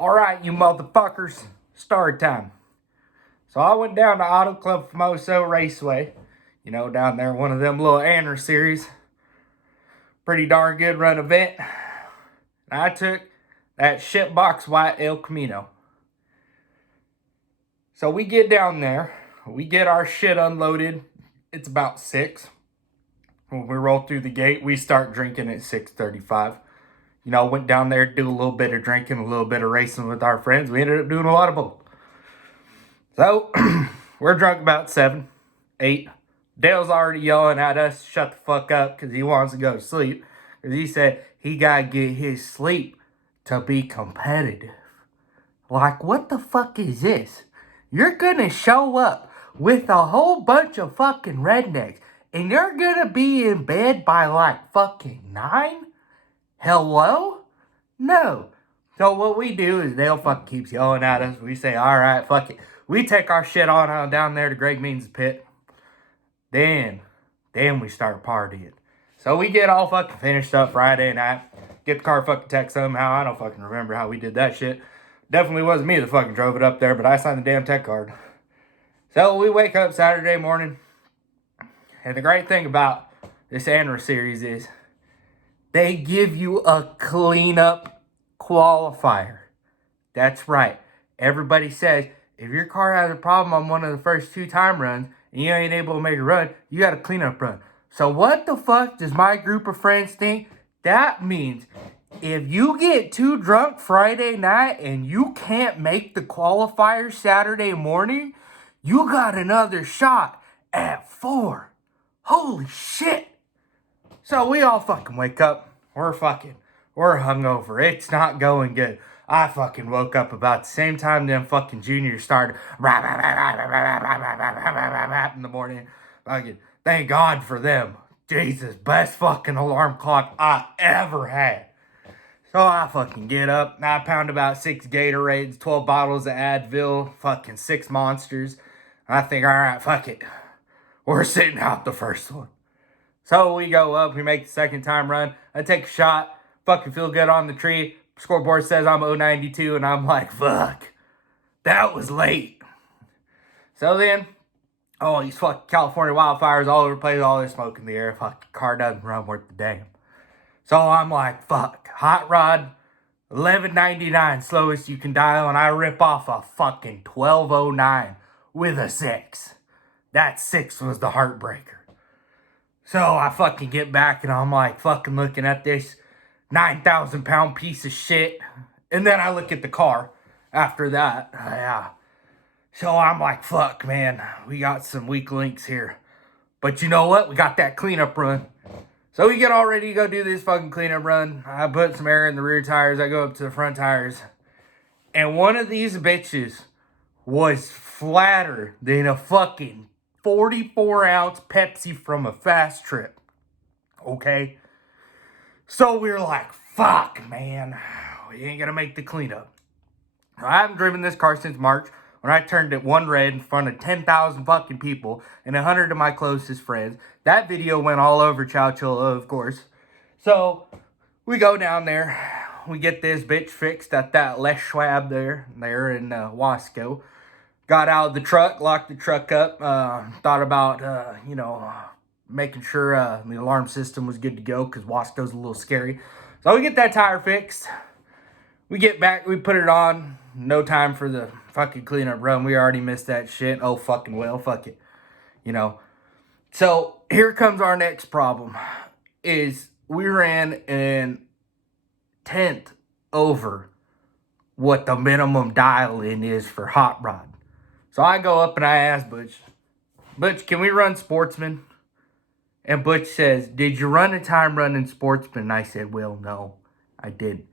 All right, you motherfuckers, start time. So I went down to Auto Club Famoso Raceway, down there, one of them little Anner series. Pretty darn good run event. And I took that shitbox white El Camino. So we get down there, we get our shit unloaded. It's about 6. When we roll through the gate, we start drinking at 6:35. Went down there, do a little bit of drinking, a little bit of racing with our friends. We ended up doing a lot of both. So, we're drunk about 7, 8. Dale's already yelling at us, shut the fuck up, because he wants to go to sleep. Because he said he got to get his sleep to be competitive. Like, what the fuck is this? You're going to show up with a whole bunch of fucking rednecks, and you're going to be in bed by like fucking 9? Hello? No. So what we do is Dale fucking keeps yelling at us. We say, all right, fuck it. We take our shit on down there to Greg Means' pit. Then we start partying. So we get all fucking finished up Friday night. Get the car fucking tech somehow. I don't fucking remember how we did that shit. Definitely wasn't me that fucking drove it up there, but I signed the damn tech card. So we wake up Saturday morning. And the great thing about this Anner series is they give you a cleanup qualifier. That's right. Everybody says, if your car has a problem on one of the first 2 time runs and you ain't able to make a run, you got a cleanup run. So what the fuck does my group of friends think? That means if you get too drunk Friday night and you can't make the qualifier Saturday morning, you got another shot at 4. Holy shit. So we all fucking wake up. We're hungover. It's not going good. I fucking woke up about the same time them fucking juniors started in the morning. Fucking thank God for them. Jesus, best fucking alarm clock I ever had. So I fucking get up. I pound about 6 Gatorades, 12 bottles of Advil, fucking 6 Monsters. I think, all right, fuck it. We're sitting out the first one. So we go up, we make the second time run. I take a shot, fucking feel good on the tree. Scoreboard says I'm 092, and I'm like, fuck, that was late. So then, these fucking California wildfires all over the place, all this smoke in the air. Fucking car doesn't run worth the damn. So I'm like, fuck, hot rod, 1199, slowest you can dial, and I rip off a fucking 1209 with a 6. That 6 was the heartbreaker. So I fucking get back and I'm like fucking looking at this 9,000 pound piece of shit. And then I look at the car after that. Yeah. So I'm like, fuck, man, we got some weak links here. But you know what? We got that cleanup run. So we get all ready to go do this fucking cleanup run. I put some air in the rear tires. I go up to the front tires. And one of these bitches was flatter than a fucking 44-ounce Pepsi from a fast trip. Okay? So we were like, fuck, man. We ain't gonna make the cleanup. I haven't driven this car since March when I turned it 1 red in front of 10,000 fucking people and 100 of my closest friends. That video went all over Chowchilla, of course. So we go down there. We get this bitch fixed at that Les Schwab there in Wasco. Got out of the truck, locked the truck up, thought about, making sure the alarm system was good to go because Wasco's a little scary. So we get that tire fixed. We get back, we put it on. No time for the fucking cleanup run. We already missed that shit. Oh, fucking well, fuck it. So here comes our next problem. Is we ran in 10th over what the minimum dial-in is for hot rod. So I go up and I ask Butch, can we run Sportsman? And Butch says, did you run a time running Sportsman? And I said, well, no, I didn't.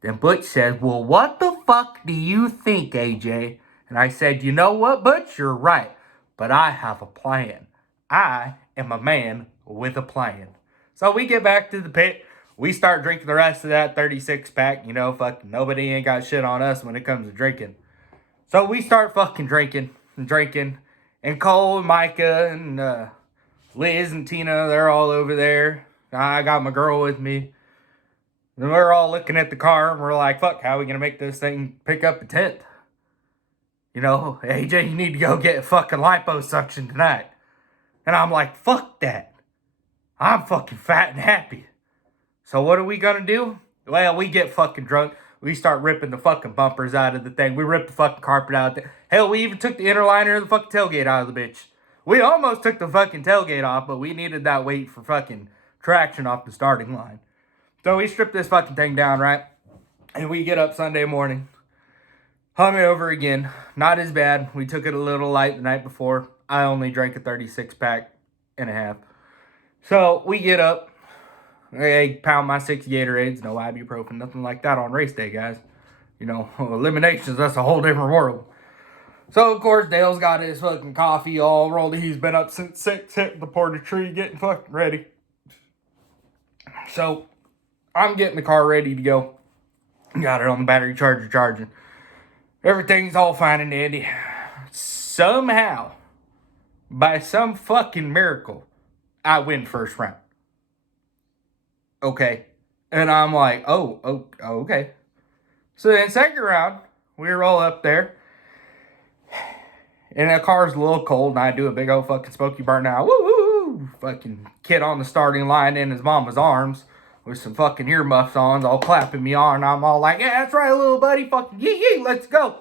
Then Butch says, well, what the fuck do you think, AJ? And I said, you know what, Butch? You're right. But I have a plan. I am a man with a plan. So we get back to the pit. We start drinking the rest of that 36 pack. Fuck, nobody ain't got shit on us when it comes to drinking. So we start fucking drinking. And Cole and Micah and Liz and Tina, they're all over there. I got my girl with me. And we're all looking at the car and we're like, fuck, how are we going to make this thing pick up a 10th? You know, AJ, you need to go get fucking liposuction tonight. And I'm like, fuck that. I'm fucking fat and happy. So what are we going to do? Well, we get fucking drunk. We start ripping the fucking bumpers out of the thing. We ripped the fucking carpet out of it. Hell, we even took the inner liner of the fucking tailgate out of the bitch. We almost took the fucking tailgate off, but we needed that weight for fucking traction off the starting line. So we stripped this fucking thing down, right? And we get up Sunday morning. Hungover again. Not as bad. We took it a little light the night before. I only drank a 36 pack and a half. So we get up. I pound my 6 Gatorades. No ibuprofen. Nothing like that on race day, guys. You know, eliminations, that's a whole different world. So, of course, Dale's got his fucking coffee all rolled. He's been up since 6, hitting the porta tree, getting fucking ready. So, I'm getting the car ready to go. Got it on the battery charger charging. Everything's all fine and dandy. Somehow, by some fucking miracle, I win first round. Okay. And I'm like, oh, okay. So then second round, we roll up there. And the car's a little cold, and I do a big old fucking Smokey burnout. Woo woo woo! Fucking kid on the starting line in his mama's arms with some fucking earmuffs on, all clapping me on. And I'm all like, yeah, that's right, little buddy. Fucking yee, let's go.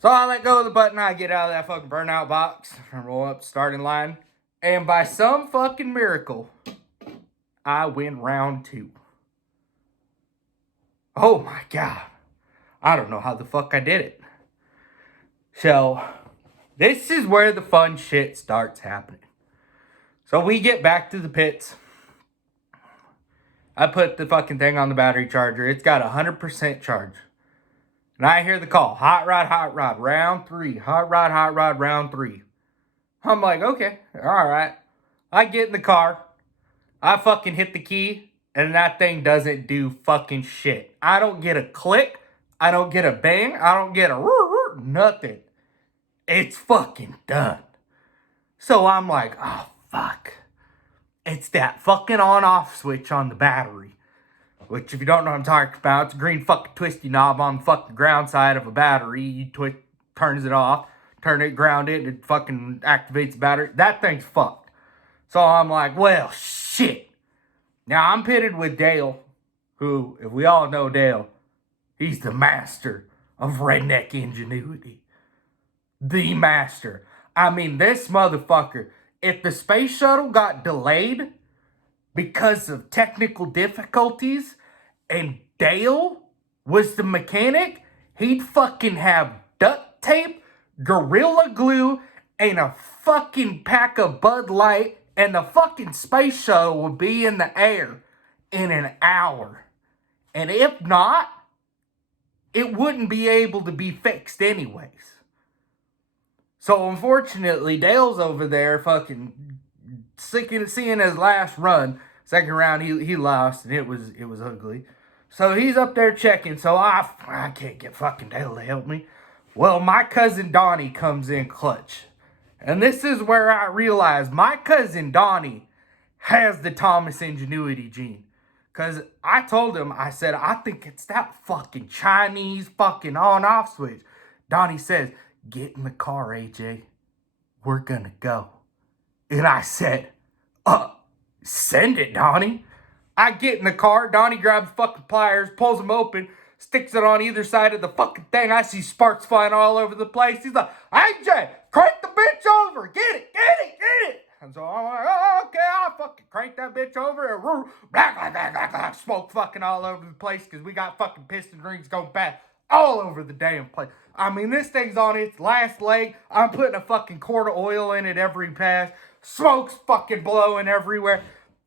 So I let go of the button. I get out of that fucking burnout box and roll up the starting line. And by some fucking miracle, I win round 2. Oh my God. I don't know how the fuck I did it. So, this is where the fun shit starts happening. So we get back to the pits. I put the fucking thing on the battery charger. It's got 100% charge. And I hear the call. Hot rod, round 3. Hot rod, round 3. I'm like, okay, all right. I get in the car. I fucking hit the key. And that thing doesn't do fucking shit. I don't get a click. I don't get a bang. I don't get a nothing. It's fucking done. So I'm like, oh, fuck. It's that fucking on-off switch on the battery. Which, if you don't know what I'm talking about, it's a green fucking twisty knob on the fucking ground side of a battery. You twist, turns it off, turn it, ground it, it fucking activates the battery. That thing's fucked. So I'm like, well, shit. Now, I'm pitted with Dale, who, if we all know Dale, he's the master of redneck ingenuity. The master. I mean, this motherfucker, if the space shuttle got delayed because of technical difficulties and Dale was the mechanic, he'd fucking have duct tape, Gorilla Glue, and a fucking pack of Bud Light, and the fucking space shuttle would be in the air in an hour. And if not, it wouldn't be able to be fixed anyways. So unfortunately, Dale's over there fucking seeing his last run. Second round, he lost, and it was ugly. So he's up there checking. So I can't get fucking Dale to help me. Well, my cousin Donnie comes in clutch. And this is where I realized my cousin Donnie has the Thomas Ingenuity gene. Because I told him, I said, I think it's that fucking Chinese fucking on-off switch. Donnie says, get in the car, AJ. We're gonna go. And I said, send it, Donnie. I get in the car. Donnie grabs fucking pliers, pulls them open, sticks it on either side of the fucking thing. I see sparks flying all over the place. He's like, AJ, crank the bitch over. Get it. And so I'm like, oh, okay, I'll fucking crank that bitch over and smoke fucking all over the place because we got fucking piston rings going bad all over the damn place. I mean, this thing's on its last leg. I'm putting a fucking quart of oil in it every pass. Smoke's fucking blowing everywhere.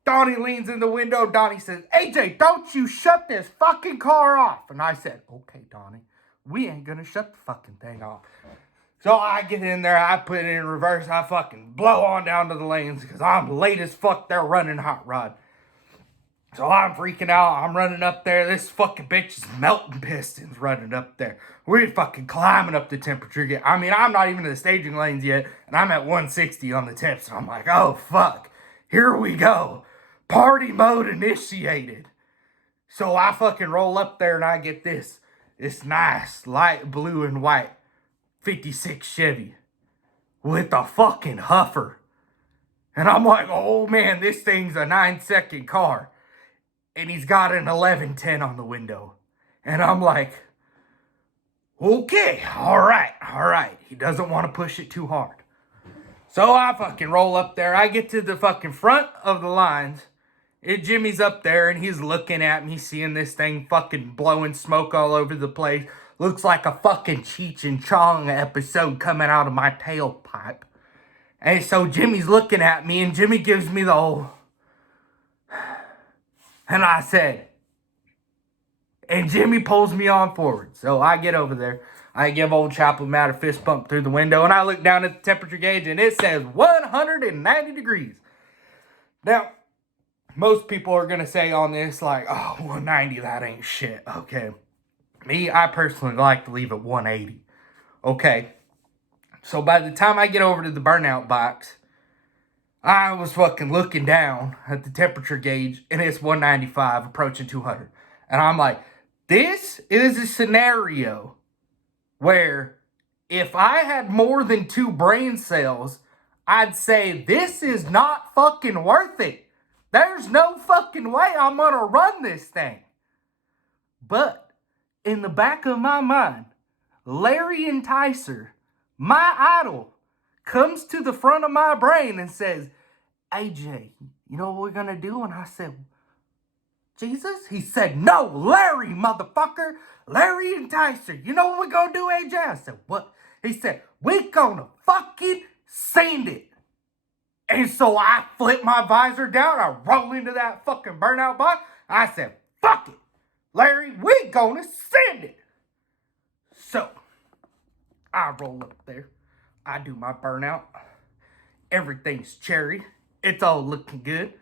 Donnie leans in the window. Donnie says, AJ, don't you shut this fucking car off. And I said, okay, Donnie, we ain't gonna shut the fucking thing off. So I get in there, I put it in reverse, I fucking blow on down to the lanes because I'm late as fuck. They're running hot rod. So I'm freaking out. I'm running up there. This fucking bitch is melting pistons running up there. We're fucking climbing up the temperature. I mean, I'm not even in the staging lanes yet, and I'm at 160 on the tips. And I'm like, oh, fuck. Here we go. Party mode initiated. So I fucking roll up there and I get this nice light blue and white 56 Chevy with a fucking huffer. And I'm like, oh man, this thing's a 9-second car. And he's got an 1110 on the window. And I'm like, okay, all right. He doesn't want to push it too hard. So I fucking roll up there. I get to the fucking front of the lines. And Jimmy's up there and he's looking at me, seeing this thing fucking blowing smoke all over the place. Looks like a fucking Cheech and Chong episode coming out of my tailpipe. And so Jimmy's looking at me and Jimmy gives me the old... And I said... And Jimmy pulls me on forward. So I get over there. I give old Chapel Matt a fist bump through the window. And I look down at the temperature gauge and it says 190 degrees. Now, most people are going to say on this like, oh, 190, that ain't shit. Okay. Me, I personally like to leave it 180. Okay. So by the time I get over to the burnout box, I was fucking looking down at the temperature gauge and it's 195 approaching 200. And I'm like, this is a scenario where if I had more than 2 brain cells, I'd say this is not fucking worth it. There's no fucking way I'm gonna run this thing. But in the back of my mind, Larry Enticer, my idol, comes to the front of my brain and says, AJ, you know what we're gonna do? And I said, Jesus? He said, no, Larry, motherfucker. Larry Enticer. You know what we're gonna do, AJ? I said, what? He said, we're gonna fucking sand it. And so I flip my visor down. I roll into that fucking burnout box. I said, fuck it. Larry, we're gonna sand it. So, I roll up there. I do my burnout. Everything's cherry. It's all looking good.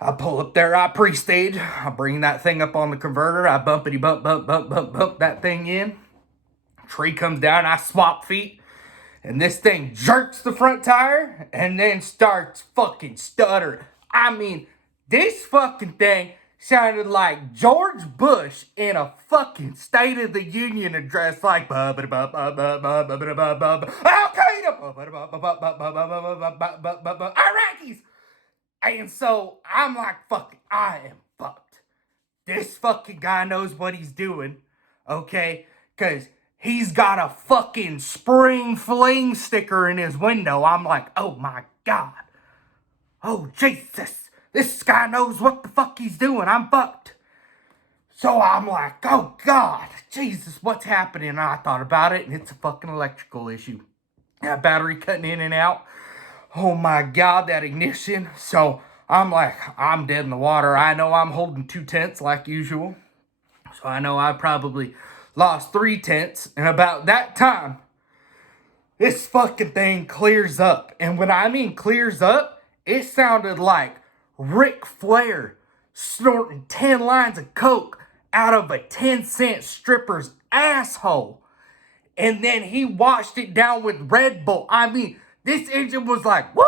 I pull up there, I pre-stage. I bring that thing up on the converter. I bumpity bump that thing in. Tree comes down, I swap feet. And this thing jerks the front tire and then starts fucking stuttering. I mean, this fucking thing sounded like George Bush in a fucking State of the Union address, like Al-Qaeda, Iraqis. And so I'm like, fuck it, I am fucked. This fucking guy knows what he's doing, okay? Because he's got a fucking spring fling sticker in his window. I'm like, oh my God. Oh, Jesus. This guy knows what the fuck he's doing. I'm fucked. So I'm like, oh God, Jesus, what's happening? And I thought about it, and it's a fucking electrical issue. That battery cutting in and out. Oh my God, that ignition. So I'm like, I'm dead in the water. I know I'm holding 2 tenths like usual. So I know I probably lost 3 tenths. And about that time, this fucking thing clears up. And when I mean clears up, it sounded like Ric Flair snorting 10 lines of coke out of a 10-cent stripper's asshole. And then he washed it down with Red Bull. I mean, this engine was like, woo,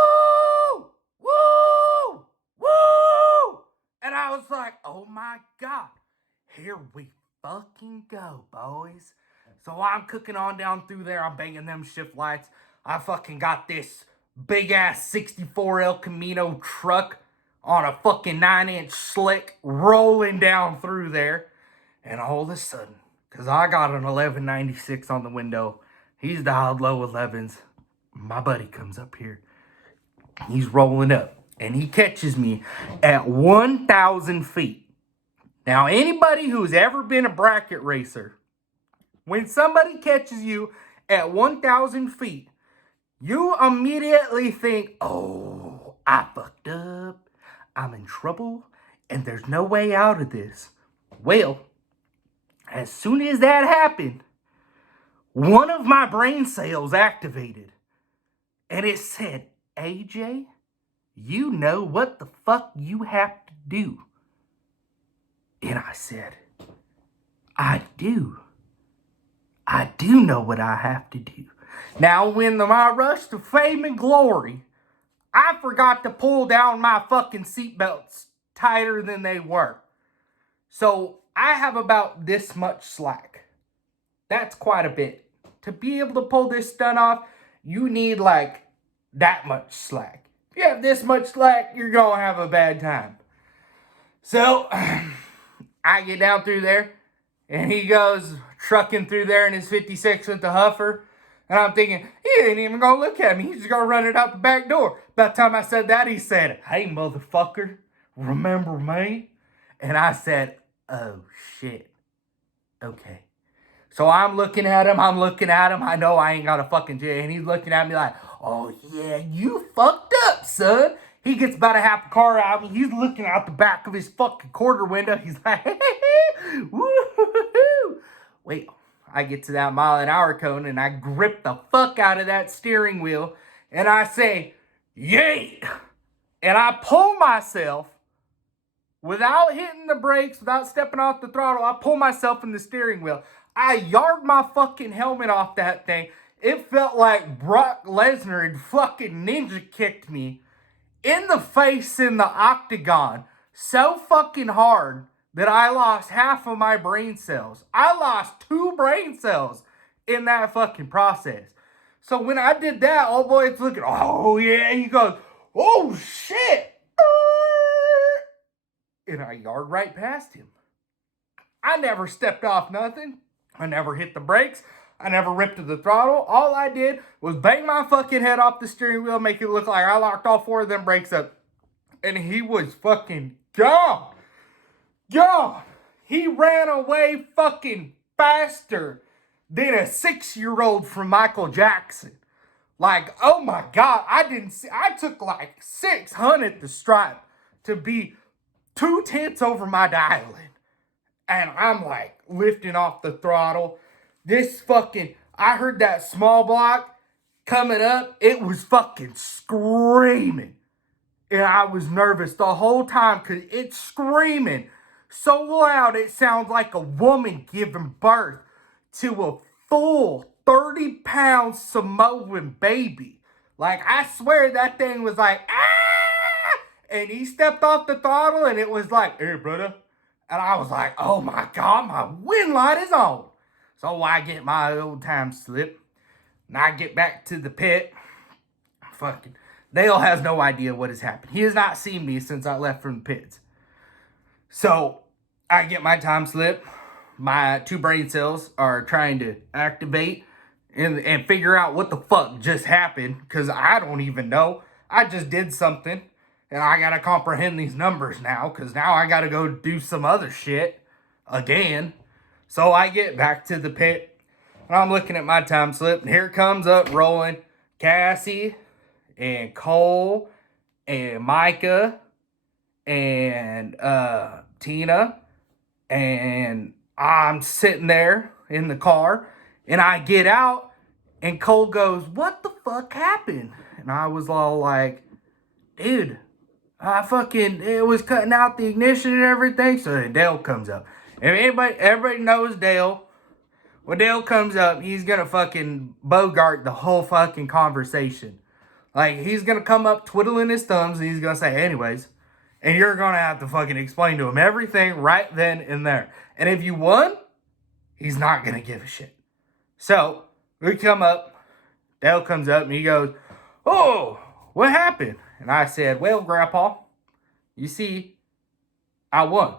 woo, woo. And I was like, oh my God, here we fucking go, boys. So I'm cooking on down through there. I'm banging them shift lights. I fucking got this big ass 64 El Camino truck on a fucking 9-inch slick rolling down through there. And all of a sudden, because I got an 1196 on the window, he's dialed low 11s. My buddy comes up here. He's rolling up. And he catches me at 1,000 feet. Now, anybody who's ever been a bracket racer, when somebody catches you at 1,000 feet, you immediately think, oh, I fucked up. I'm in trouble. And there's no way out of this. Well, as soon as that happened, one of my brain cells activated. And it said, AJ, you know what the fuck you have to do. And I said, I do. I do know what I have to do. Now, when my rush to fame and glory, I forgot to pull down my fucking seatbelts tighter than they were. So I have about this much slack. That's quite a bit. To be able to pull this stunt off, you need like that much slack. If you have this much slack, you're gonna have a bad time. So I get down through there, and he goes trucking through there in his 56 with the huffer. And I'm thinking, he ain't even gonna look at me. He's just gonna run it out the back door. By the time I said that, he said, "Hey, motherfucker, remember me?" And I said, "Oh, shit. Okay." So I'm looking at him. I know I ain't got a fucking jet. And he's looking at me like, "Oh, yeah, you fucked up, son." He gets about a half a car out of me. He's looking out the back of his fucking quarter window. He's like, woo-hoo-hoo. Wait, I get to that mile-an-hour cone, and I grip the fuck out of that steering wheel. And I say, "Yay!" And I pull myself without hitting the brakes, without stepping off the throttle. I pull myself in the steering wheel. I yard my fucking helmet off that thing. It felt like Brock Lesnar had fucking ninja kicked me in the face in the octagon so fucking hard that I lost half of my brain cells. I lost 2 brain cells in that fucking process. So when I did that, old boy's looking, "Oh yeah," he goes, "Oh shit." And I yard right past him. I never stepped off nothing. I never hit the brakes. I never ripped to the throttle. All I did was bang my fucking head off the steering wheel, make it look like I locked all 4 of them brakes up. And he was fucking gone. Gone. He ran away fucking faster than a 6-year-old from Michael Jackson. Like, oh my God, I took like 600 the stripe to be 2/10 over my dialing. And I'm like lifting off the throttle. I heard that small block coming up. It was fucking screaming. And I was nervous the whole time because it's screaming so loud it sounds like a woman giving birth to a full 30-pound Samoan baby. Like, I swear that thing was like, "Ah!" And he stepped off the throttle and it was like, "Hey, brother." And I was like, "Oh my God, my wind light is on." So I get my old time slip and I get back to the pit. Fucking Dale has no idea what has happened. He has not seen me since I left from the pits. So I get my time slip. My 2 brain cells are trying to activate and figure out what the fuck just happened, because I don't even know. I just did something. And I gotta comprehend these numbers now, because now I gotta go do some other shit again. So I get back to the pit, and I'm looking at my time slip, and here comes up rolling Cassie, and Cole, and Micah, and Tina, and I'm sitting there in the car, and I get out, and Cole goes, "What the fuck happened?" And I was all like, "Dude, it was cutting out the ignition and everything." So then Dale comes up. And everybody knows Dale. When Dale comes up, he's gonna fucking bogart the whole fucking conversation. Like, he's gonna come up twiddling his thumbs and he's gonna say, "Anyways," and you're gonna have to fucking explain to him everything right then and there. And if you won, he's not gonna give a shit. So we come up, Dale comes up and he goes, "Oh, what happened?" And I said, "Well, Grandpa, you see, I won.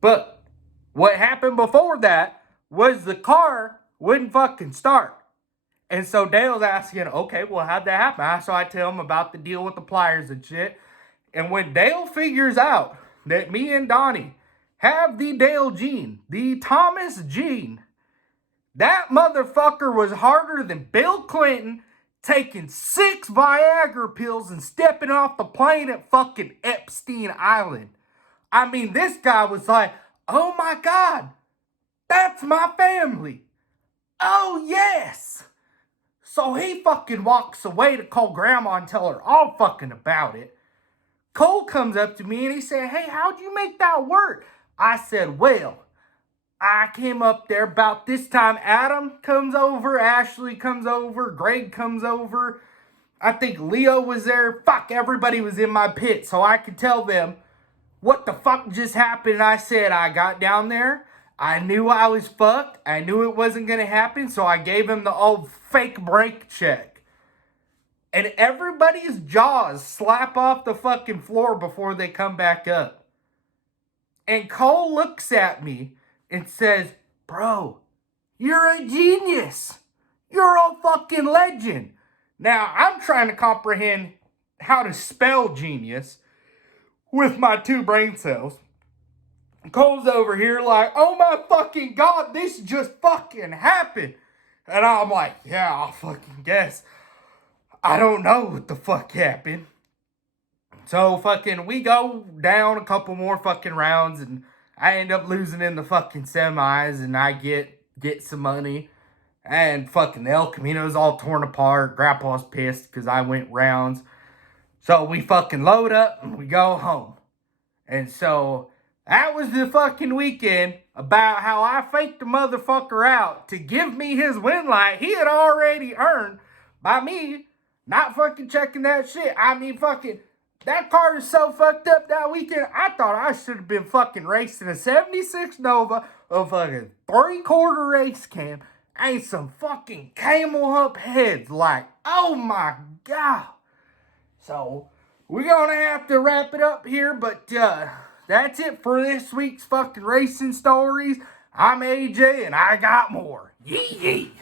But what happened before that was the car wouldn't fucking start." And so Dale's asking, "Okay, well, how'd that happen?" So I tell him about the deal with the pliers and shit. And when Dale figures out that me and Donnie have the Dale gene, the Thomas gene, that motherfucker was harder than Bill Clinton taking 6 Viagra pills and stepping off the plane at fucking Epstein Island. I mean, this guy was like, "Oh my God, that's my family. Oh yes." So he fucking walks away to call Grandma and tell her all fucking about it. Cole comes up to me and he said, "Hey, how'd you make that work?" I said, "Well, I came up there about this time. Adam comes over, Ashley comes over, Greg comes over. I think Leo was there. Fuck, everybody was in my pit, so I could tell them what the fuck just happened? I said, I got down there. I knew I was fucked. I knew it wasn't going to happen. So I gave him the old fake brake check. And everybody's jaws slap off the fucking floor before they come back up. And Cole looks at me and says, bro, you're a genius. You're a fucking legend. Now, I'm trying to comprehend how to spell genius with my 2 brain cells. Cole's over here like, oh my fucking God, this just fucking happened. And I'm like, yeah, I'll fucking guess. I don't know what the fuck happened. So fucking we go down a couple more fucking rounds and I end up losing in the fucking semis and I get some money. And fucking the El Camino's all torn apart. Grandpa's pissed because I went rounds. So we fucking load up and we go home. And so that was the fucking weekend about how I faked the motherfucker out to give me his win light he had already earned by me not fucking checking that shit. I mean, fucking, that car is so fucked up that weekend. I thought I should have been fucking racing a 76 Nova, a fucking 3/4 race cam, and some fucking camel hump heads. Like, oh my God. So, we're gonna have to wrap it up here, but that's it for this week's fucking racing stories. I'm AJ, and I got more. Yee yee.